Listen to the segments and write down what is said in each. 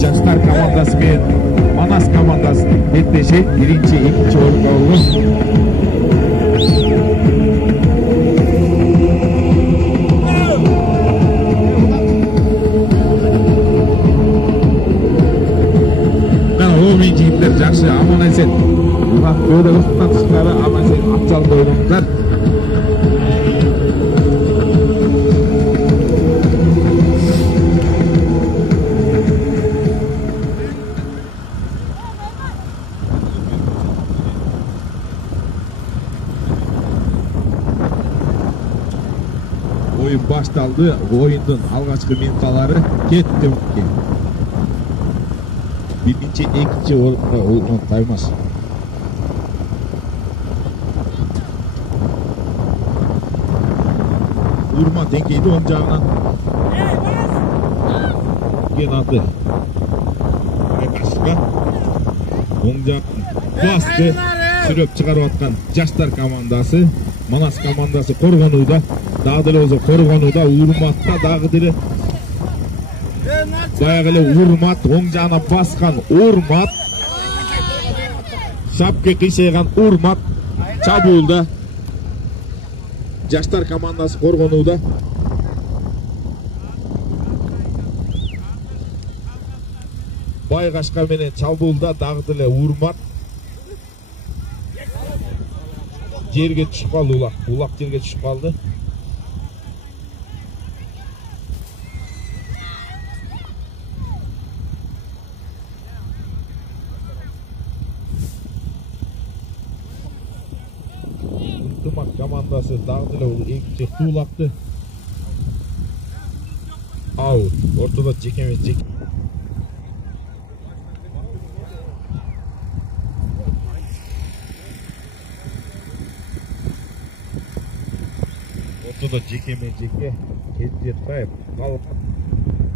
Жаштар командасы менен Манас командасы беттешет. Биринчи, экинчи орунга болгон. Жигиттер жакшы аман эсен. Мына көйдө ыртынан тышкары аман эсен атчалында ойноңуздар. Oyun baştaldı. Oyundun algaçkı minutалары ketти. Birinci, ikinci olmak kaymaz. Urma dengeydi on жағынан. Кен аты. Айқашқа. Он жақ басты сүрөп чыгарып аткан жаштар командасы. Манас командасы коргонууда. Дагы деле өзү коргонууда. Урматта дагы деле баягы эле Урмат оң жагына баскан Урмат, шапке кыйшайган Урмат чабуулда. Жаштар командасы коргонууда. Байгашка менен чабуулда дагы деле Урмат. Жерге түшүп калды улак. Улак жерге түшүп калды. Командасы дагы деле экинчи туулакты. Аут. Ортодо жекеме жек. Ортодо жекеме жеке. Кетти тайып калган.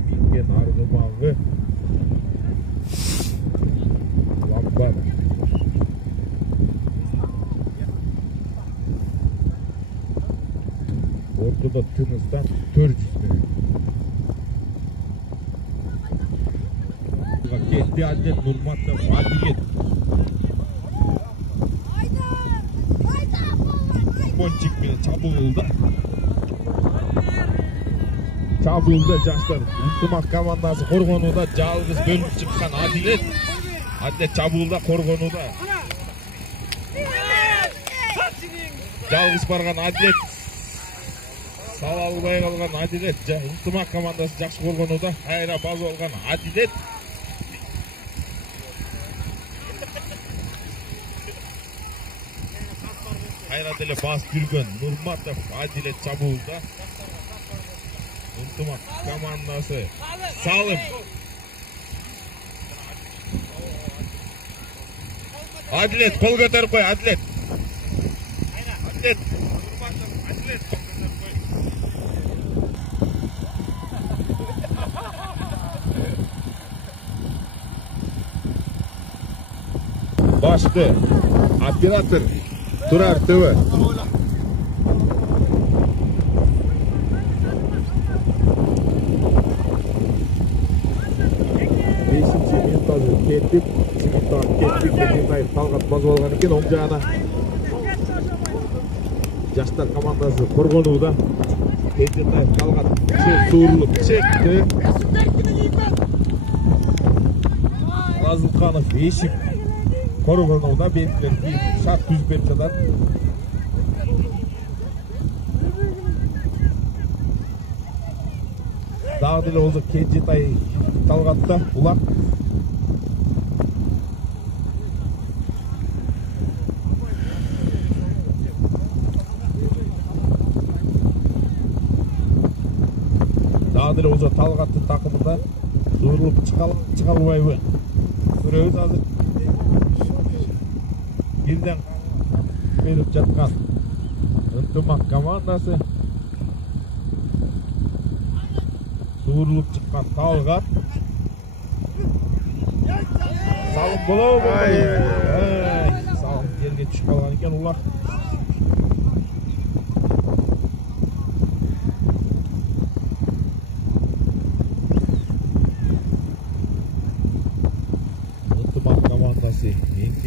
Минген аргымагы. Ламбар. Ortada tınızdan 400 metre. Ketti Adlet Nurmat'ta Adlet. Ponçik bile çabulda. Çabulda Жаштар Ынтымақ командасы коргонууда жалгыз бөлүнүп чыккан Адилет. Адилет çabulda коргонууда. Жалгыз барган Адилет. Сала албай калган Адилет. Ынтымақ командасы жакшы коргонууда. Кайра базы алган Адилет. Кайра деле бас жүргөн Нурматов Адилет чабууда. Ынтымақ командасы салым. Адилет кол көтөрүп кой, Адилет. Адилет. Адилет. Başlı operatör Turar TV. 5-ci minutda ketip, Талгат базып алган экен оң жагына. Жаштар командасы коргонууда. Кенжетаев Талгат суурулуп чекти. Азылканов эшик коргонууда бетилер шарт түзүп берип жатат. Дагы деле болсо Кенжетай Талгатта улак. Дагы деле болсо Талгаттын такымында суурулуп чыга албайбы? Көрөбүз азыр. Birden берип жаткан Ынтымақ командасы. Суурулуп чыккан Талгат. Салым болобу? Салым жерге түшүп калган экен улак.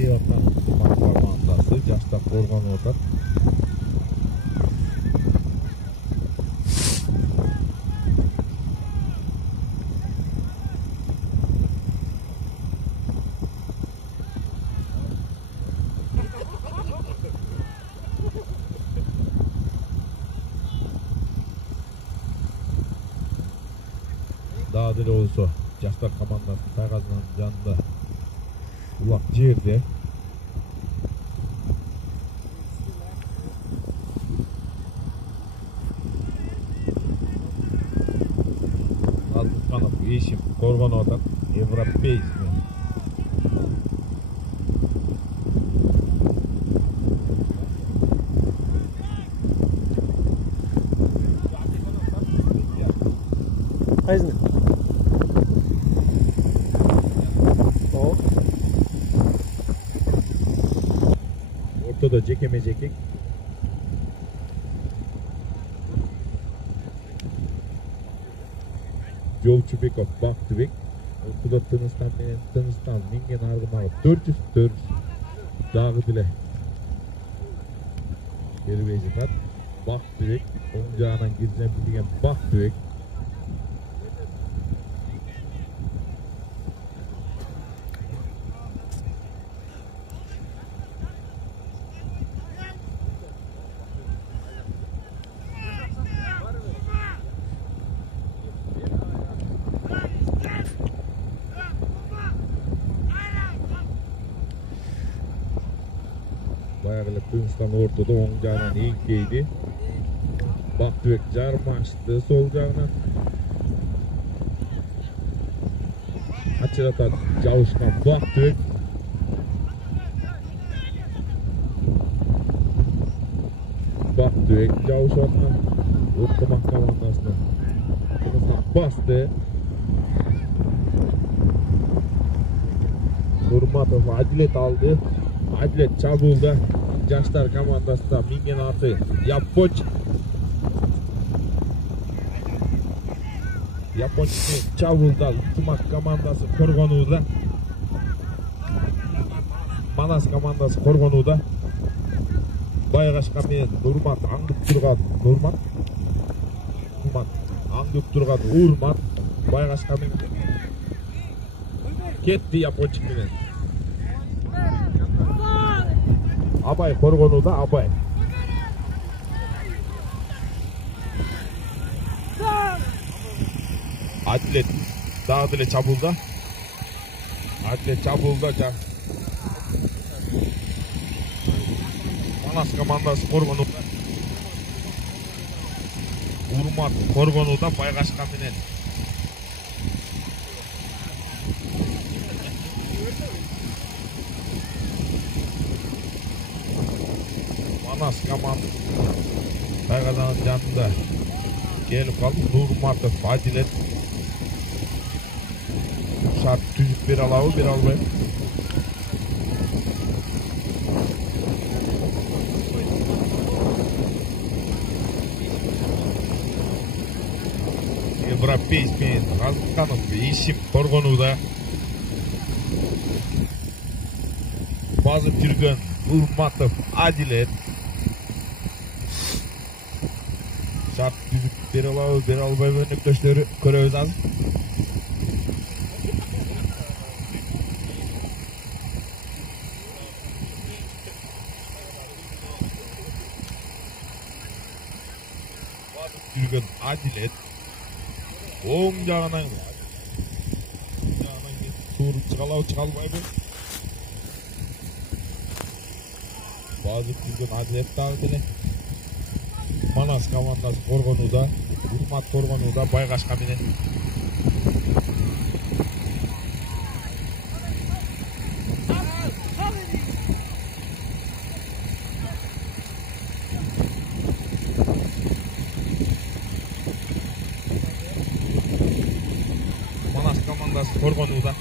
жатқан Урмат командасы жаштар коргонуп атат. Daha deli olsa Жаштар командасы Тайгазынын жанында улак жерде. Азмуканов Ешим коргонуп атат. Европейский. Кайсыны? Ortada Cekeme-Cekek. Жолчубеков Бактыбек. Ortada Тыныстан Минген Аргымалы 400 дагы деле бербей жатат. Бактыбек оң жагынан кирсем деген Бактыбек. Баягы Тыныстан ортодо оң жагынан эңкейди. Бактыбек жармашты сол жагынан. Ачырата жабышкан Бактыбек. Бактыбек жабышып аткан Урмат командасына. Тыныстан басты. Нурматов Адилет алды. Адилет чабуулда. Жаштар командасында Минген аты Япоч. Япончтун чабуулда Урмат командасы коргонууда. Манас командасы коргонууда. Байгашка менен Урмат аңдып турган Урмат. Аңдып турган Урмат. Байгашка менен кетти Япончик менен. Абай коргонууда Абай. Адилет дагы деле чабуулда. Адилет чабуулда Манас командасы коргонууда. Урмат коргонууда Байгашка менен. Манас команда Тайгазанын жанында келип калды. Нурматов Адилет шарт түзүп бере алабы, бере албайбы? Европейский Газмуканов Ешим коргонууда. Басып жүргөн Нурматов Адилет шарт түзүп бере алабы, бере албайбы? Өнөктөштөрү көрөбүз азыр. Жүргөн Адилет оң жагынан туруп чыгалабы, чыга албайбы? Басып жүргөн Адилет дагы деле Манас командасы коргонууда. Урмат коргонууда Байгашка менен. Манас командасы коргонууда.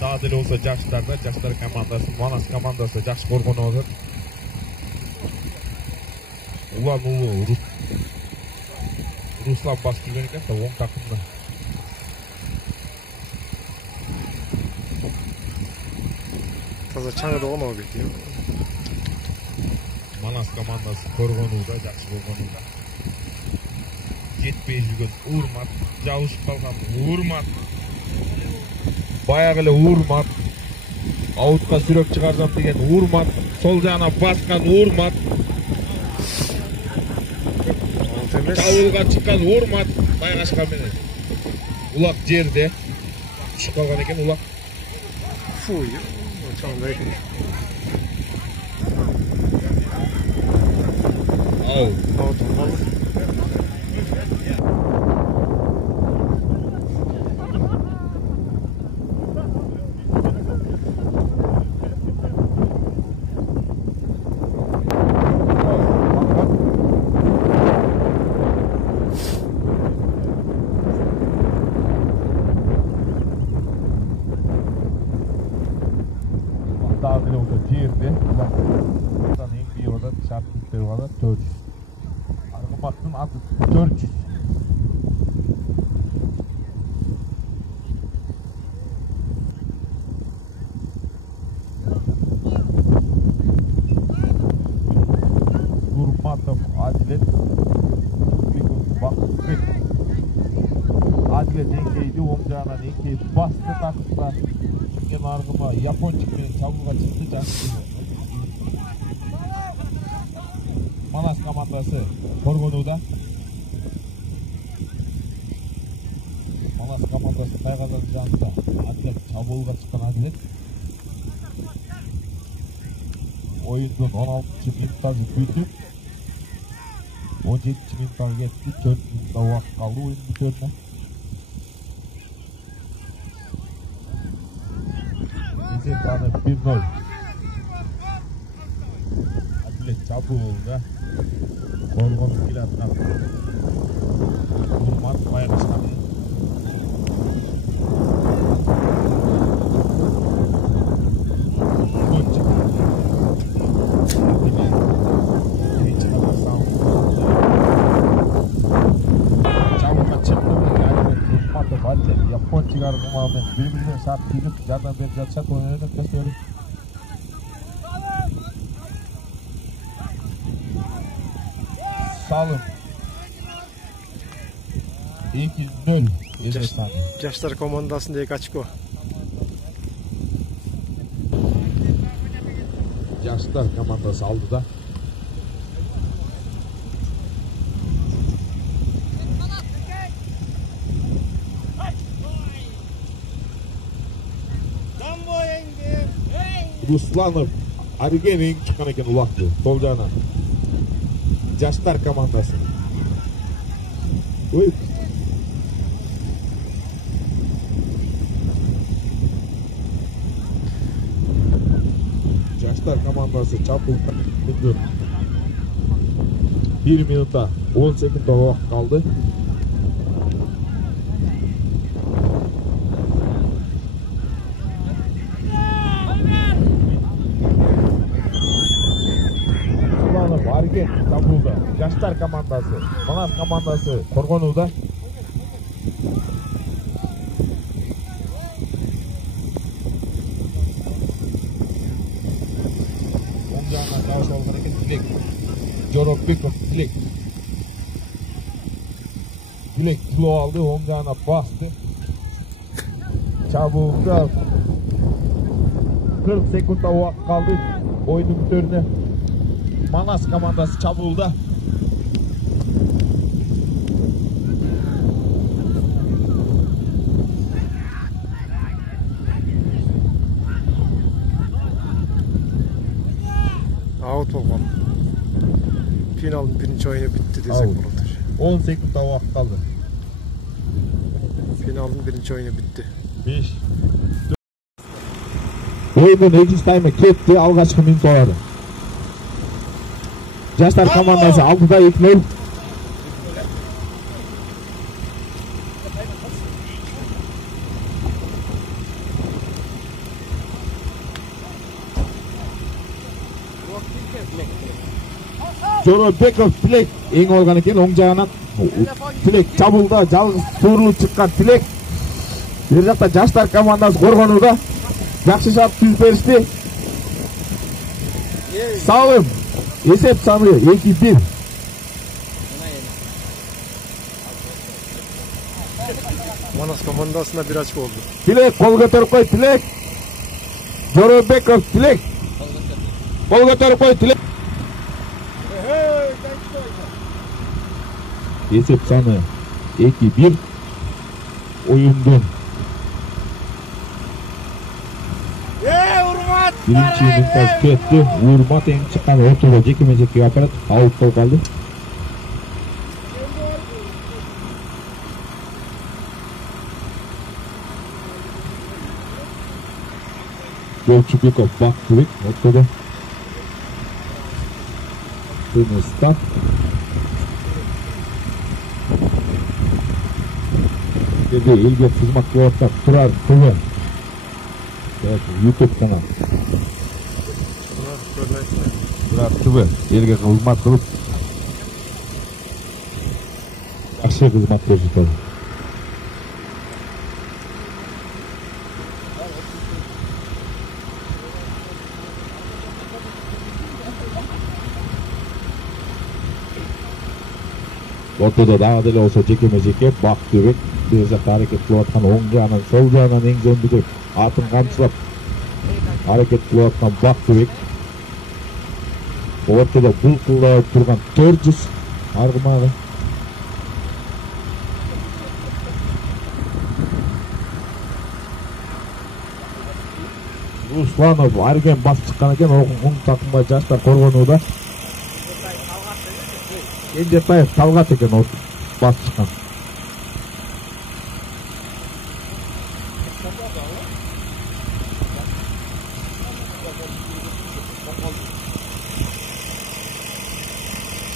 Daha deli olsa Жаштар командасы, Манас командасы жакшы коргонуп атат. Ulan ulu Ruslan basıp жүрген екен да оң тақымда. Таза чаңы да оңау кетті. Манас командасы қорғануда, жақсы қорғануда. Жетпей жүрген Урмат, жауышып қалған Урмат. Баяғы эле Урмат. Аутқа сүрөк чыгарсам деген Урмат, сол жағына басқан Урмат. Тауылға шыққан Урмат байғашқа менен. Улақ жерде түшіп қалған екен улақ. Фу, чаңда екен. Ау. Аут қалды. Dağılı olsa cirdi. Buradan en bir yolda şart tuttuğu var 400. Argımaktın adı 400. Durmatov Adilet Bakıbek Adilet enkeydi omcağına enkeydi bastı takıpta. Мен арғыма япончикпен чабууга чыкты жақсы. Манас командасы коргонууда. Манас командасы Тайгазан жанында Атлет чабууга чыккан Атлет. Oyundun 16-minutажы бүтүп 17-minutага кетти, 4 минутта убакыт калды oyun бүтөрүнө. Tane 1-0. Atlet çabuğunda Korgon kilattan Urmat bayraştan Koçuk Hiç kaparsam Çabuğuna çıktı Urmat'ı balcet Yapon çıkar umarım birbirine saat gülüp yardım verip yatacak oynayarak gösteriyor. Salım 2-0 Жаштар командасында 2 очко. Жаштар командасы алды да. Ruslanov Argen ең шыққан екен ұлақты сол жағына. Жаштар командасы. Ой. Жаштар командасы чапылды. 1 минута 10 секундта уақыт қалды. Tapıldı. Жаштар командасы, Манас командасы қорғануда. Оң жағына жауыз алған екен Дүлек. Жоробеков Дүлек. Дүлек кило алды, оң жағына басты. Çabuğunda 40 sekundta уақыт қалды ойынның бүтөрүнө. Manas komandası çabulda. Out olған. Finalın birinci oyunu bitti desek болады. 10 sekundta uақыт kaldı. Finalın birinci oyunu bitti. 5. Oyunun ekінші таймы кетті, алғашқы минут oladı. Жаштар командасы алдыда 2-0. Жоробеков Тилек эң алган экен, оң жагынан Тилек чабылда, жалгыз суурулуп чыккан Тилек. Бер жакта жаштар командасы коргонууда. Жакшы шарт түзүп беришти. Салым. Есеп саны 2-1. Манас командасына бир очко болду. Тилек кол көтөрүп кой, Тилек. Жоробеков Тилек. Кол көтөрүп кой, Тилек. Есеп саны 2-1. Oyundan. Birinci mintaj ketdi. Urmat eng chiqqan o'rtada jekma-jekka apparat out bo'lib qoldi. Yo'lchibekov Bakbek o'rtada. Tunisdan Dedi elga xizmat qilayotgan Turar TV. YouTube kanal. Turar TV elga xizmat qilib yaxshi xizmat ko'rsatadi. Ortada dagı dele olsa jekeme-jeke Bakbek bir жақта hareket kılayotgan oң жағынан, сол жағынан ең жөндүгүп атын камчылап hareket kılayotgan Bakbek. Ortada булкулдап турган 400 аргымагы. Русланов Арген басып чыккан экен, оң такымга жаштар коргонууда. Кенжетаев Талгат экен басып чыккан.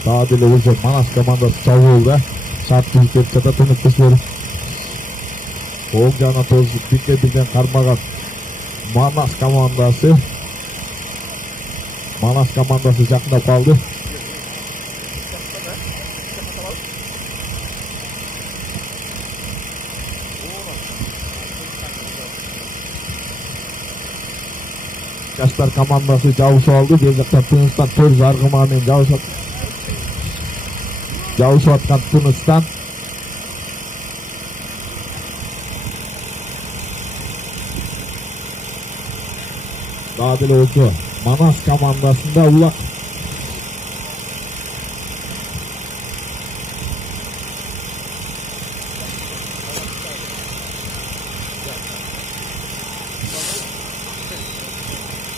Daha dile уже Манас командасы чабууда. Шарт түзүп жатат өнөктөшүлөр. Оң жагына тозуп бирден кармаган Манас командасы. Манас командасы жакындап калды. Жаштар командасы жабышып алды. Бер жактан Тунистан 4 аргымаа менен жабышат. Жабышып аткан Тунистан. Daha dile oldu. Манас командасында улак.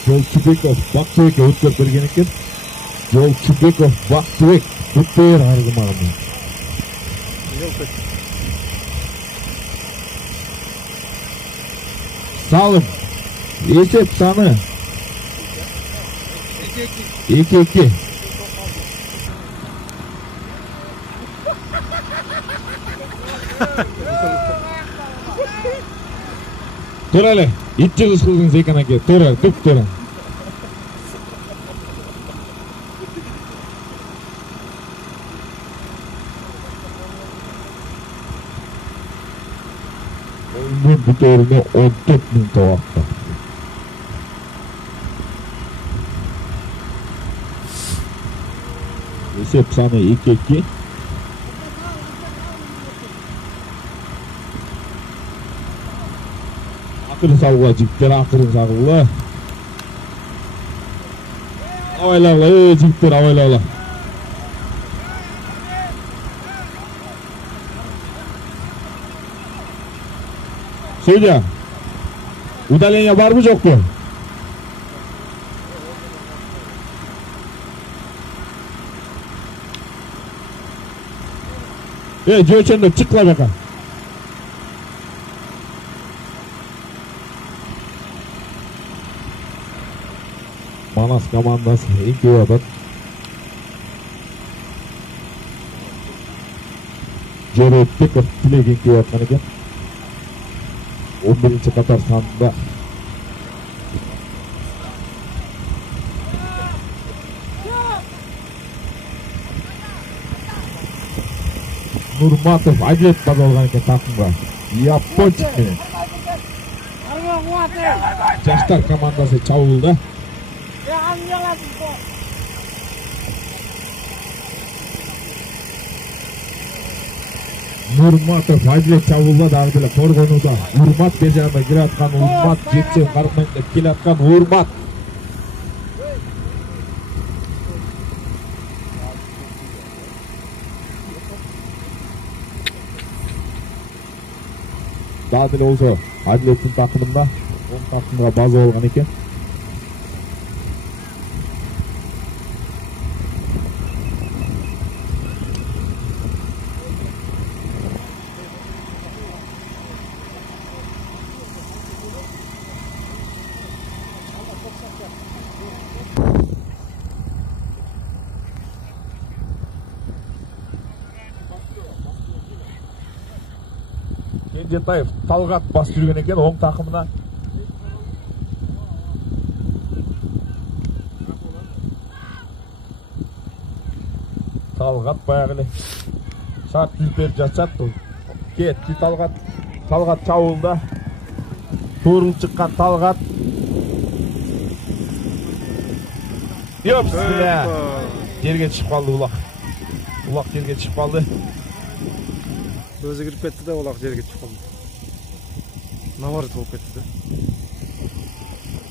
Yo'lchibekov Bakbekке o'tkazib bergan ekan. Yo'lchibekov Bakbek o'tdir arg'imag'ini. Salım. Esep sani 2-2. Tur hele. İtçiz kıldınız ekan aka. Tur hele. Tüp tur. Oyunun bitiyoruna 14 minut vakti. Esep sani 2-2. Akırın salgıla jigitler, akırın salgıla. Avayla, jigitler avayla. Söyle. Udalenya var mı yok mu? Göçende çıkla bakalım. Манас командасы ekip adat. Жоробеков Тилек ekip atkan ekan. 11-ci Qatar sanında. Nurmatov acayip baz algan eкен takımga. Yaponчик менен. Жаштар командасы чабуулда. Nurmatov acayip чабуулда дагы деле коргонууда. Урмат бер жагында кире аткан Урмат жетсе кармайында келе аткан Урмат. Дагы деле болсо Адилеттин такымында оң такымга база болгон экен. Кенжетаев Талгат бас жүрген екен оң такымына. Талгат баягы эле шарт берип жатат. Кетти Талгат. Талгат чабуулда. Туурулуп чыккан Талгат. Бисмилля. Жерге чыгып калды улак. Улак жерге чыгып калды. Өзі кіріп кетті де олақ жерге түсіп қалды. Наоборот болып кетті де.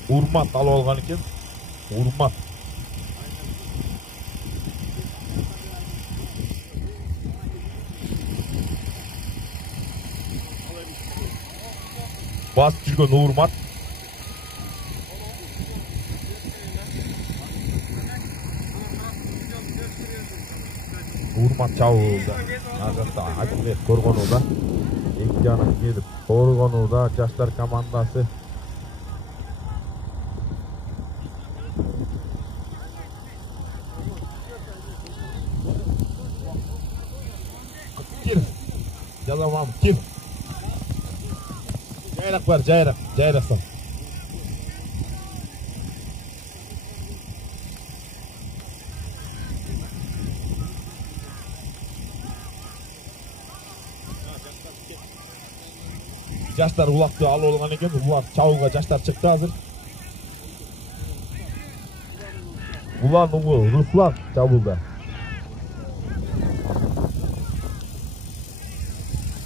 Урмат алып алған екен. Урмат. Басып жүрген Урмат. Урмат чабуулда. Назарда Адилет коргонууда. Эки жагынан келип коргонууда жаштар командасы. Кир. Жаламам кир. Жайрак бар, жайрак, жайраксан. Жаштар улакты алып алган экен. Улак чабуулга жаштар чыкты азыр. Улан угу Руслан чабуулда.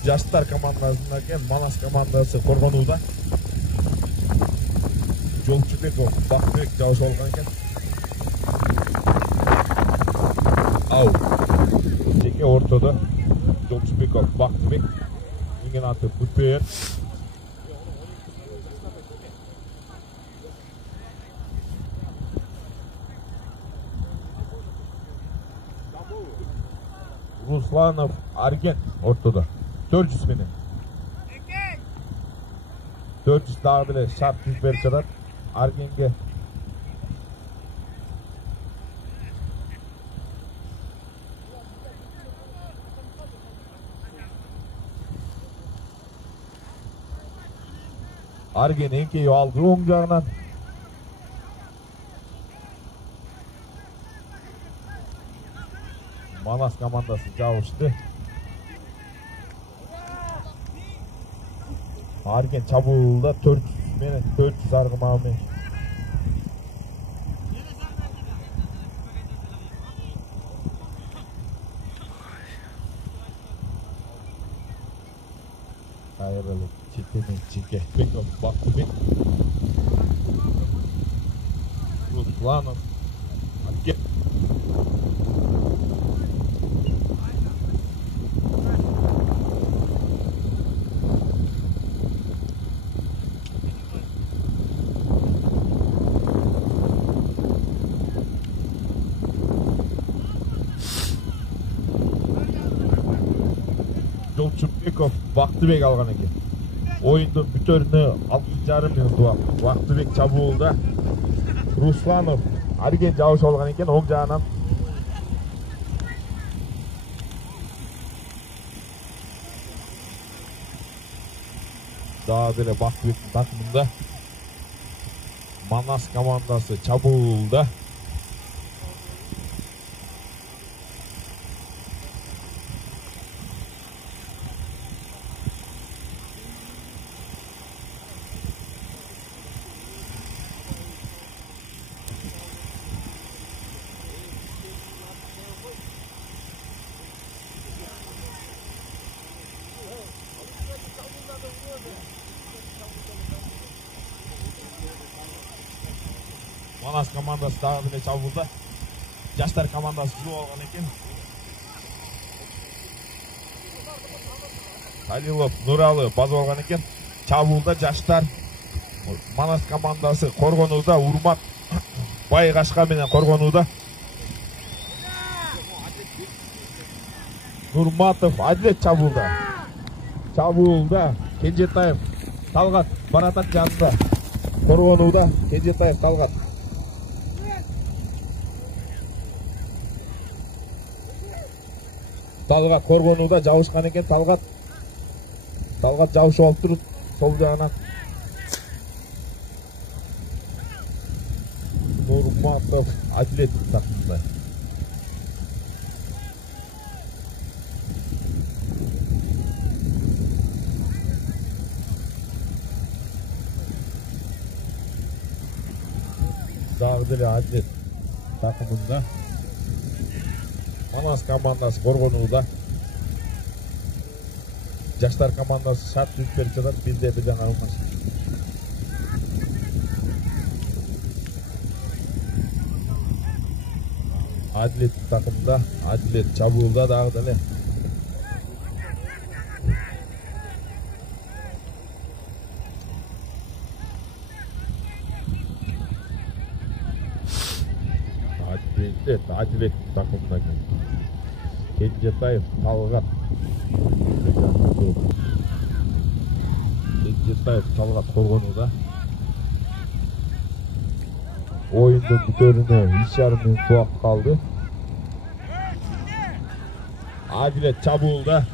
Жаштар командасынан экен, Манас командасы коргонууда. Жолчубеков Бакбек жабыш алган экен. Ау. Жеке ортодо Жолчубеков Бакбек. Менин аты Бутер. Русланов Арген ортодо 400 менен. 400 дагы деле шарт жүз берип жатат Аргенге. Арген эңкейип алды оң жагынан. Манас командасы жабышты. Арген чабуулда 400 менен 400 аргымагымен. Кайрылып четемен чеке. Беков Бактыбек. Русланов. Арген. Жолчубеков Бактыбек алган экен. Оюндун бүтөрүнө 6,5 минут убакыт. Бактыбек чабуулда. Русланов Арген жабыш алган экен оң жагынан. Дагы деле Бактыбектин такымында. Манас командасы чабуулда. Манас командасы дагы деле чабуулда. Жаштар командасы жууп алган экен. Халилов, Нуралы базып алган экен. Чабуулда жаштар Манас командасы коргонууда, Урмат Байгашка менен коргонууда. Нурматов Адилет чабуулда. Чабуулда Кенжетаев Талгат Баратат жанында коргонууда. Кенжетаев Талгат. Талгат коргонууда жабышкан экен. Талгат жабышып алып туруп сол жагынан. Нурматов Адилет такымында. Дагы деле Адилет такымында. Манас командасы коргонууда. Жаштар командасы шарт түзүп берип жатат. Бизде бир жаңа алмаш. Адилет такымында, Адилет чабуулда дагы деле. Адилет такымында. Кенжетаев Талгат. Кенжетаев Талгат коргонууда. Oyundun bütörüne 2,5 minut vakit kaldı. Adilet çabuğulda.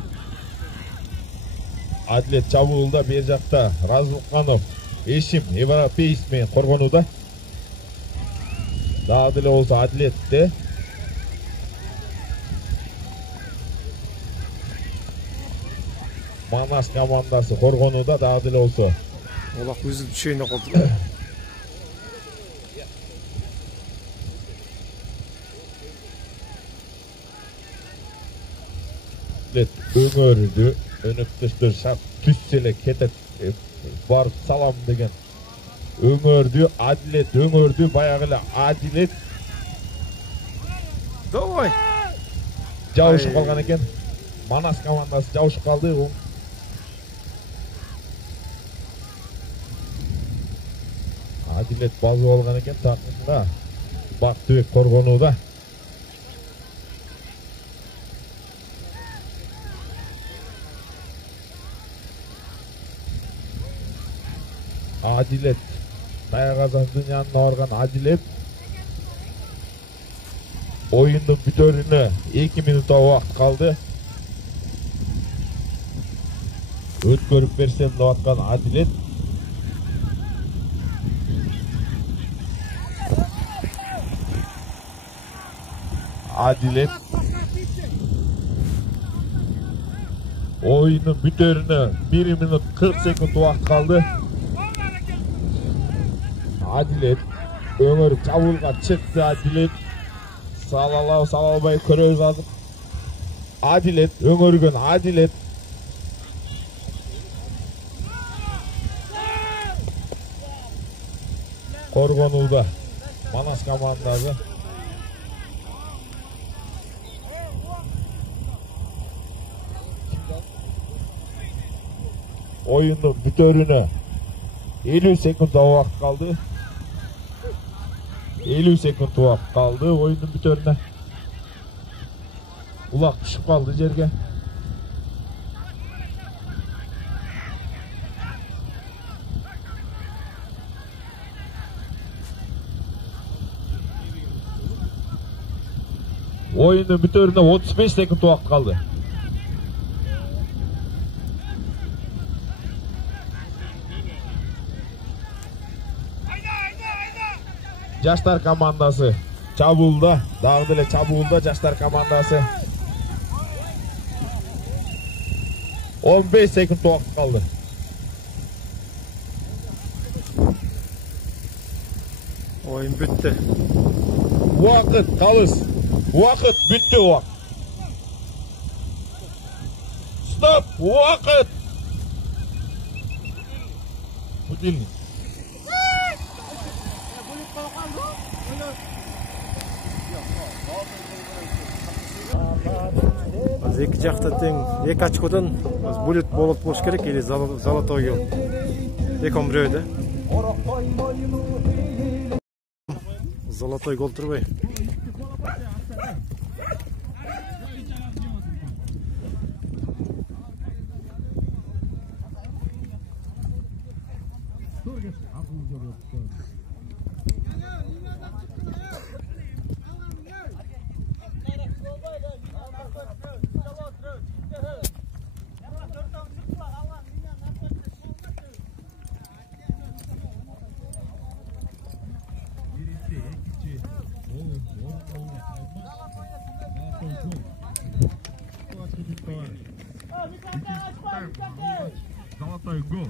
Adilet çabuğulda bir jakta Razılkanov Eşim Европейский korgonuda. Daha dile olsa Adilet'te. Manas komandası korgonuda daha dile olsa. Olaq özü düşeyine kaldı. Öngördü, önüktüstür şart tüssele ketet var salam degen. Öngördü, Adilet öngördü, bayağıyla Adilet. Davay. Jabışıp kalgan eken. Manas komandası jabışıp kaldı. Adilet bazı olgan eken takımda. Baktübek korgonuda. Adilet Dayagazan'ın yanına vargan Adilet oyunun bütörüne 2 minuta vakit kaldı. Ötkörüp versem de atkan Adilet oyunun bütörüne 1 minut 40 sekund vakit kaldı. Adilet öngörüp çabulga çıktı. Adilet salalabay köröz aldık. Adilet öngörgön Adilet korgonuda Manas komandası. Oyunun bütörüne 50 sekund vakit kaldı. 50 sekund vakit kaldı oyunun bütörüne. Ulak düşüp kaldı жерге. Oyunun bütörüne 35 sekund vakit kaldı. Жаштар командасы çabulda, dağ dile çabulda Жаштар komandası. 15 sekund vakit kaldı. Oyun bitti. Vakit kalış. Vakit bitti vakit. Stop. Vakit. Будильник. Эки жакта тең, эки очкодон булет болуш керек или золотой гол. Экөө бирөө да. Золотой гол турбай. Zolotay gol.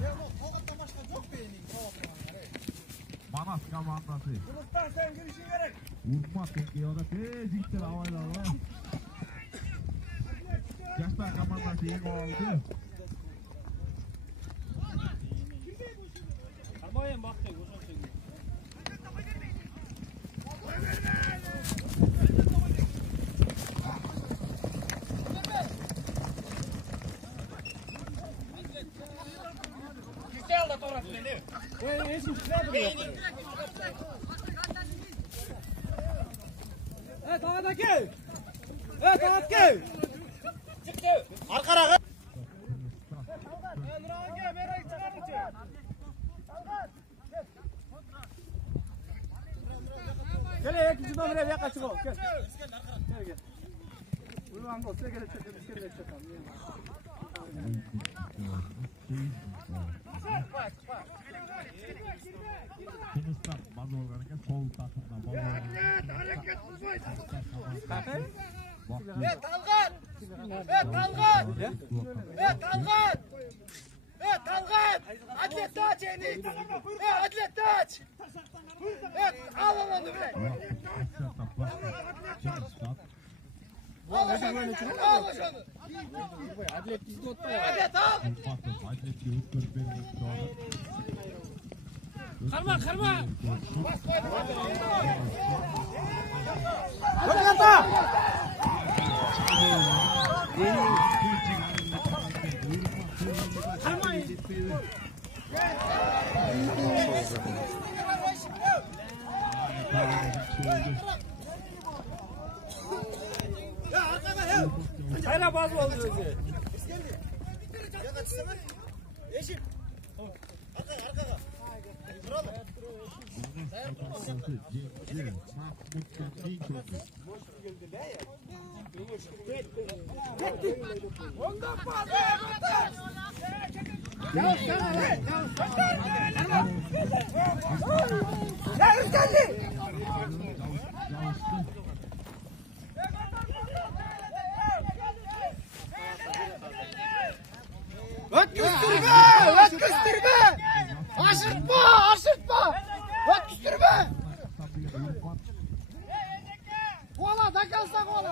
Manas komandasi. Urmat yo'lda tez yetib avaylar. Yoshlar komandasi yengib oldi. Qarmoyam baxtga o'shancha. Tunus'tan bazı olarak sol takımdan Talgat! Atlet taç yani! Atlet taç! Al onu bile! Al onu! Atlet al! Kırma! Hayra bazı oldu öyle. Yeşil. Arkaya. Duralım. Ondan fazla. Ötküstürme! Aşırtma! Ötküstürme! Koala, da kalsa koala!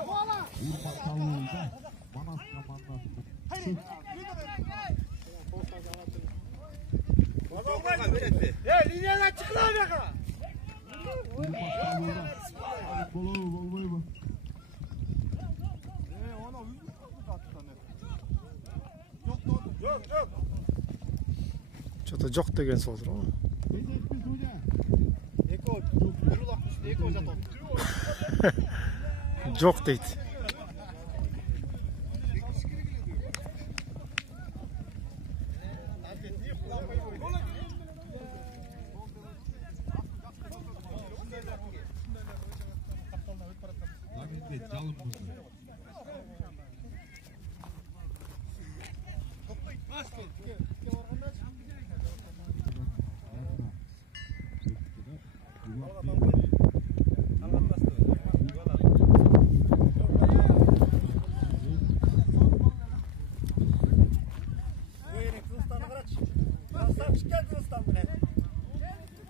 Linyadan çık lan yakala! Yok. Что-то жоқ деген сол тұр ғой. Жоқ дейді.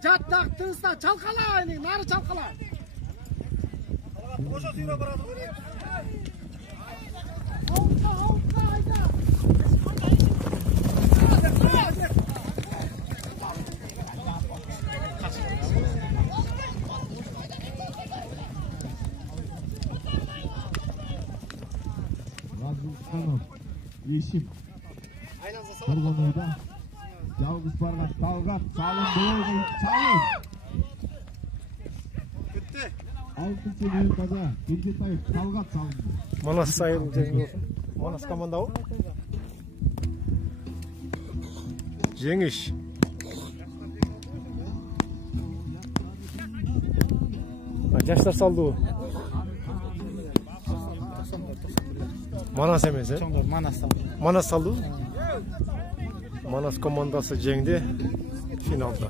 Çatlak tınıstan çalkala, narı çalkala. Koşa suyuna bırakın. Havukta hayda. Ешим Коргонууда жалгыз барган Талгат салым болбой салым. 6-минутада Бекетаев Талгат салымды. Манас сайын жеңіл болсын. Манас команда ол. Жеңіш. Жаштар салды ол. Манас емес, е? Манас салды. Манас командасы жеңді финалда.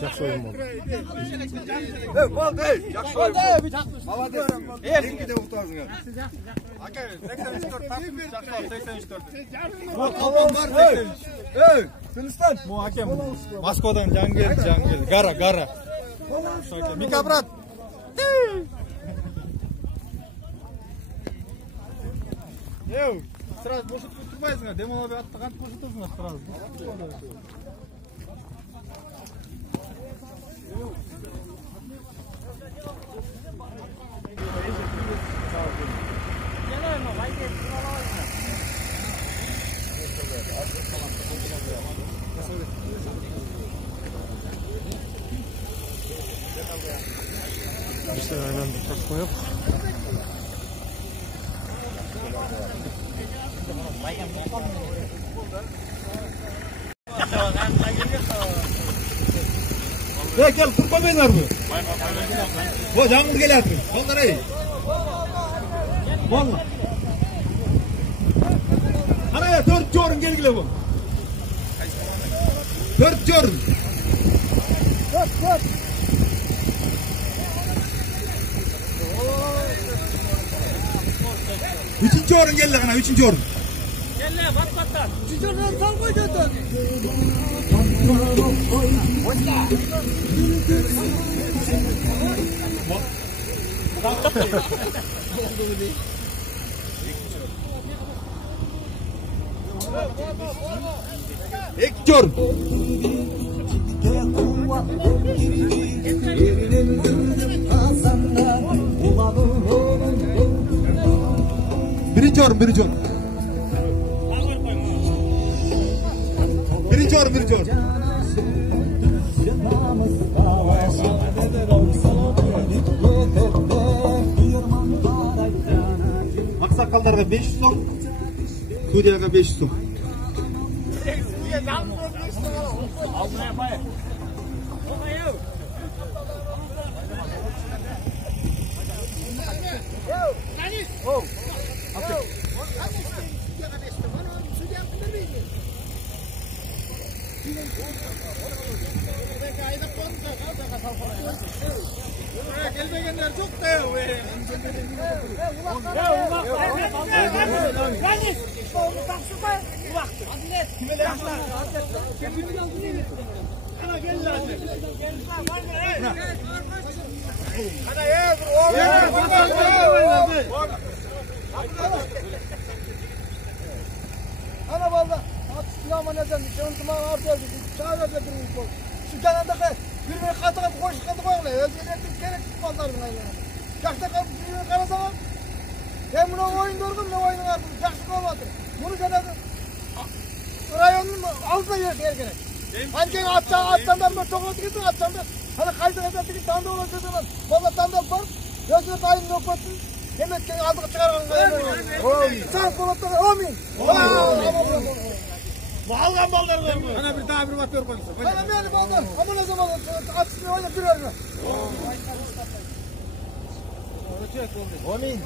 Жақсы ойын болды. Москвадан Жангел, Гара. Мика, брат. Сразу бошып тұрмайсыңа, демалап атты қант бошытырсыңа сразу. İşte aynen bir takma yok. Gel kurbamaylar mı? O yağmur geliyor. Onlar iyi. Valla. Araya 4 jorun gelgile bu. 4 jorun. 4. Üçüncü orun geldi kana, üçüncü orun. Gelle batbattan. Üçüncü orun sal koy götür. İkinci orun. Birinci orun. Birinci orun. Aksakallarga 500 so'm, Suriyaga 500 so'm. Gelmeyenler çok da yok. Ana valla atıştırma neden şöntüme artıyor çağırdı bir şu kanadaki birbirine katıp koşup katıp koyuyorlar özgürlükün gerek tutmazlar bunlar yaşta birbirine karasana ben bunu oyun doğru ne oyunun artık yaşlı olmadı bunu kanadı rayonun altına yer gerek hangi atçandan böyle çok oldu gitti atçandan hani kaydı edetti ki tanda olacak zaman valla tanda var özgürlük ayın yok olsun demek ki aldık çıkaralım sağ kolatları amin Bağlan ballar var mı? Ana bir daha bir batıyor konusu. Ana beni ballar. Ama ne zaman atışını öyle bir ölme. Amin.